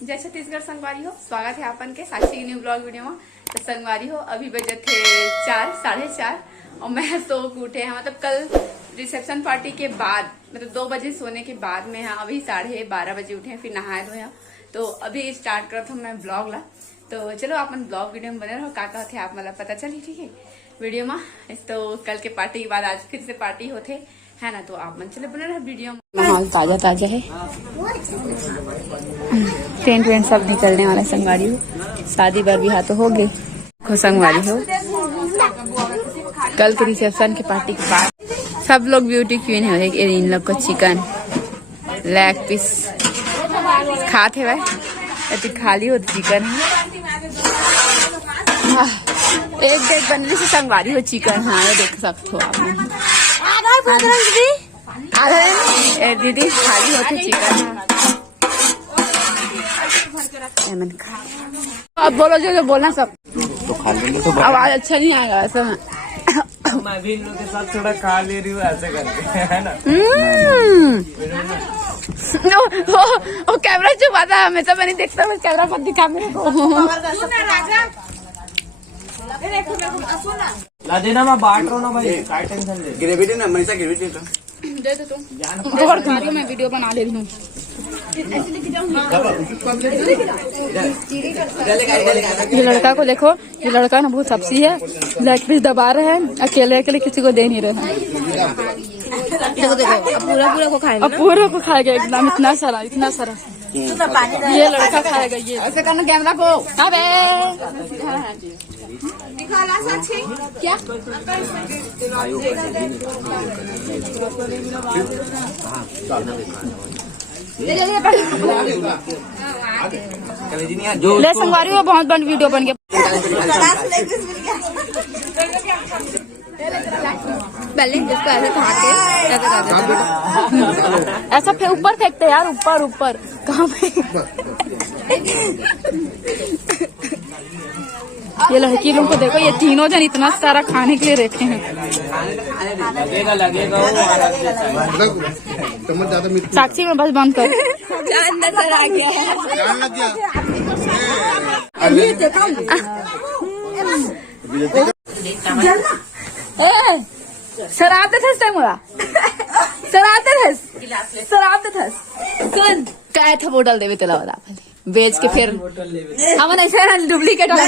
जय छत्तीसगढ़ संगवारी हो। स्वागत है आपन के साक्षी की न्यू ब्लॉग वीडियो में। तो संगवारी हो, अभी बजे थे 4, 4:30 और मैं सो के उठे हैं। मतलब कल रिसेप्शन पार्टी के बाद, मतलब 2 बजे सोने के बाद में है, अभी 12:30 बजे उठे हैं, फिर नहाए धोए। तो अभी स्टार्ट करता हूँ मैं ब्लॉग ला। तो चलो अपन ब्लॉग वीडियो में बने रहो। का थे आप मतलब पता चली, ठीक है वीडियो में। तो कल के पार्टी के बाद आज फिर से पार्टी होते है ना, तो आप मन चले बने रहे वीडियो में। माहौल ताजा ताजा है, टेंट वेंट सब निकलने वाला संगवारी हो। शादी बार भी तो हो गई संगवारी हो। कल के रिसेप्शन के पार्टी के बाद सब लोग ब्यूटी क्वीन है। इन लोग को चिकन लेग पीस खाते हुए अति खाली हो चिकन है। एक डेट बनने से संगवारी हो चिकन। हाँ ये देख सकते हो आप। आधा दीदी खाली होती चिकन। अब बोलो जो बोलना सब तो खा लेंगे तो आवाज अच्छा नहीं आएगा ऐसा। मैं भी इन लोगों के साथ थोड़ा खा ले रही हूँ ऐसे करके, है ना। वो कैमरा छुपाता है हमेशा, मैं नहीं देखता, बस कैमरा मत दिखा मेरे को। ला देना, मैं बांट रहा हूँ ना भाई, काय टेंशन ले। ग्रेवी देना, मनीषा ग्रेवी दे दे तुम बहुत वीडियो में वीडियो बना ले रही हूँ। ये लड़का को देखो, ये लड़का ना बहुत सबसी है, लेग पीस दबा रहे हैं, अकेले अकेले किसी को दे नहीं रहे हैं। देखो देखो पूरा पूरा को खाएगा, अब पूरा को खाएगा एकदम, इतना सारा इतना सारा। ये लड़का खाएगा ये। ऐसे करना कैमरा को। क्या ले संगवारी हो, बहुत बड़ी वीडियो बन गया। बैलेंस इसको ऐसे खा के ऐसा ऊपर फेंकते यार, ऊपर ऊपर कहाँ पे। ये लड़की लोग को देखो, ये तीनों जन इतना सारा खाने के लिए रखे हैं। लगेगा लगेगा साक्षी में बस बंद कर। शराबत हंस मुरा, शराबत हंस कौन क्या था बोतल देवे तेला वाला बेच के फिर हम ऐसे डुप्लीकेट उठ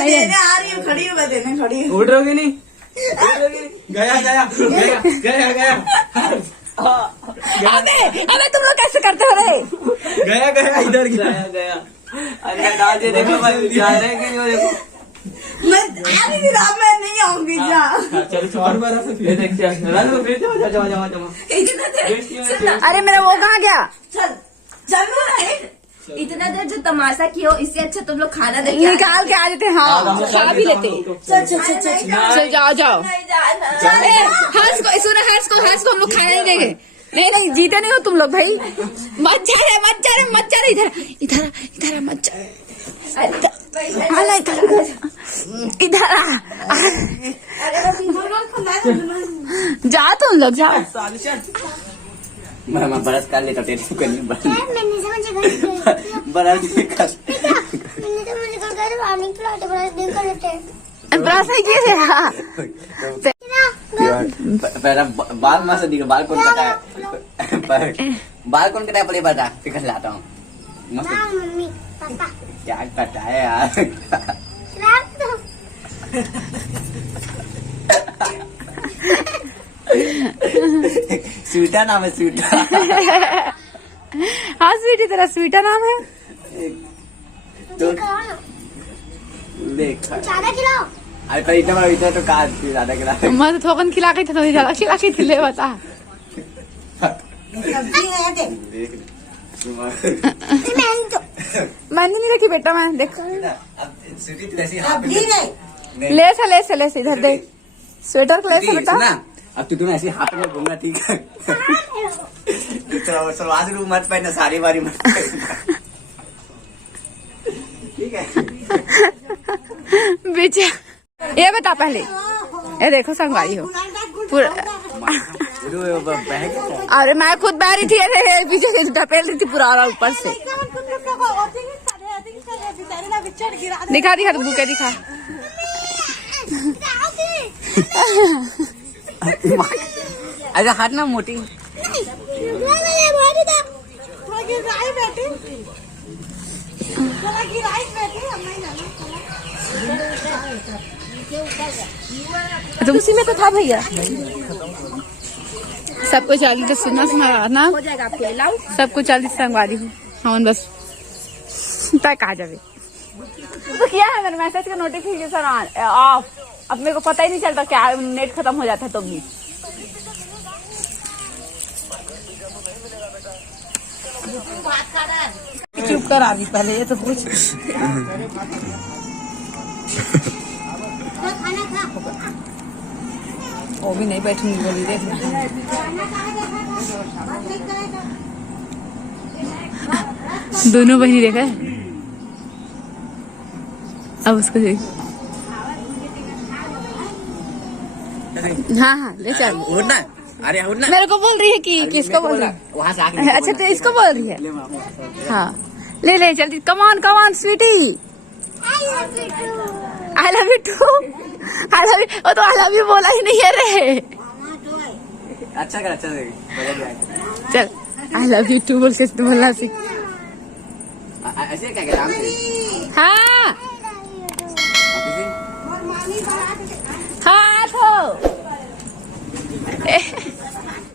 रहोगे नहीं, गया गया गया गया गया। अबे तुम लोग कैसे करते हो रे? गया गया इधर गया गया। अरे दादी देखो भाई जा रहे हैं कि नहीं, देखो मैं नहीं आऊंगी। जा चलो छोड़ बारा से फिर देखते हैं। जाओ अरे मेरा वो कहाँ गया? चल चल, इतना देर जो तमाशा किया हो, इससे अच्छा तुम लोग खाना देखे निकाल के आ जाते। हाँ खा भी लेते। चल चल चल चल चल जाओ जाओ। हर्ष को सुनो, हर्ष को हम लोग खाना नहीं देंगे। नहीं जीते नहीं हो तुम लोग भाई। मत जा रहे इधर इधर इधर मत जा। इधर जा तुम लोग जाओ। मैं बरस कर लेता तेरे को नहीं बरस ब्रश नहीं किए थे। पहला बाल मस्त दिखा, बाल कौन कटाया, बाल कौन कटाया पहले बता, फिर लाता हूँ। मम्मी पापा क्या कटाया यार। स्वीटा नाम है, स्वीटा। हाँ स्वीटी, तेरा स्वीटा नाम है। तो देख ज्यादा खिलाओ। अरे पर इतना तो कहा ज्यादा खिला। मैं तो थोकन खिला के था, ज्यादा खिला के थी। ले बता मैंने नहीं रखी बेटा, मैं देख ले से इधर दे स्वेटर ले से बेटा। अब तू ऐसे हाथ में घूमना, ठीक है। सलवार रूम मत पहनना, सारी बारी मत पहनना, ठीक है। बेचा ये बता पहले, ये देखो संगवारी हो पूरा। अरे मैं खुद बह रही थी, अरे पीछे से ढपेल रही थी पूरा ऊपर से। दिखा दिखा तो बुके दिखा। अरे हाथ ना मोटी तो उसी में तो था भैया। सबको 40 तो सुना ना हो जाएगा आपको लाओ। सबको 40 संगवारी हूँ हम बस तक आ जावे। तो क्या है मेरे मैसेज का नोटिफिकेशन ऑफ। अब मेरे को पता ही नहीं चलता क्या नेट खत्म हो जाता है तो भी। चुप कर अभी पहले ये तो पूछ। वो भी नहीं बैठूंगी बोली देख। दोनों बहनी देखा है। अब उसको देख। हाँ हाँ ले चल। उड़ना अरे उड़ना मेरे को बोल रही है कि किसको बोल रही है? वहाँ से आके अच्छा तो इसको बोल रही है। हाँ ले ले जल्दी। Come on come on sweetie. I love you too. I love you. वो तो आई लव यू बोला ही नहीं है रे। अच्छा कर चल आई लव यू टू बोल के बोलना सीख। ऐसे क्या कर आराम से हाँ किसी हाँ तो